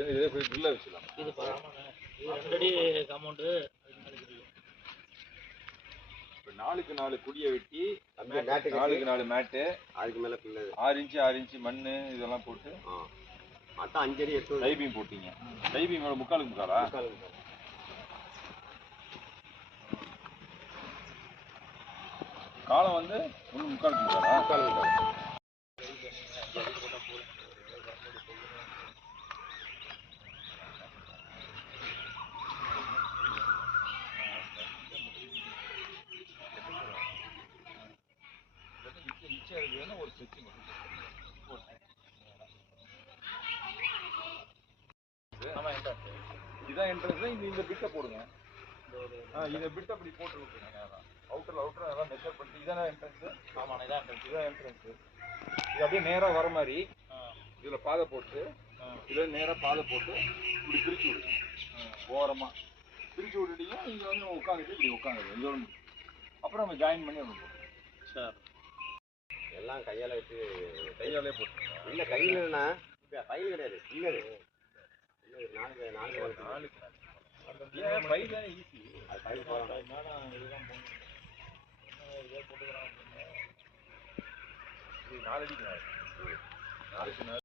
இதே போய் கிரில்ல வச்சுக்கலாம். இது ஆமாண்ணே, இது 2 அடி காம்பவுண்டு. இப்போ 4க்கு 4 குடியை வெட்டி 4க்கு 4 மேட்டு, அதுக்கு மேலே 6 இன்ச்சு 6 இன்ச்சு மண் இதெல்லாம் போட்டு அதான் 5 அடி 8 டைபிங் போட்டீங்க. டைபிங் முக்காலுக்கு முக்காலா? காலம் வந்து முக்காலுக்கு முக்காலா? முக்கால் ஒரு ஸ்கெட்ச் இதான் என்ட்ரன்ஸ். இந்த பிட்டை போடுங்க. இந்த பிட்டை அப்படி போட்டு விட்டுருங்க. நேரம் அவுட்டர் எல்லாம் மெஷர் பண்ணிட்டு இதான என்ட்ரன்ஸ். ஆமாண்ணே, இதான் என்ட்ரன்ஸ். இதான் என்ட்ரன்ஸ். இது அப்படியே நேராக வர மாதிரி இதில் பாதை போட்டு இதில் நேராக பாதை போட்டு இப்படி பிரித்து விடுங்க. ஓரமாக பிரித்து விட்டுட்டீங்க. இங்கே வந்து உட்காந்துட்டு இப்படி உட்காந்துது இதோட. அப்புறம் நம்ம ஜாயின் பண்ணி ஒன்று போடுவோம். சார் எல்லாம் கையால் வச்சு கையாலே போட்டு இல்லை கையில்ண்ணா, கையில் கிடையாது. இல்லை 4 பைக் தானே ஈஸி. அது பைக் போகலாம். இதுதான் போகணும். இதே போட்டுக்கிறான். 4 அடிக்கு 4.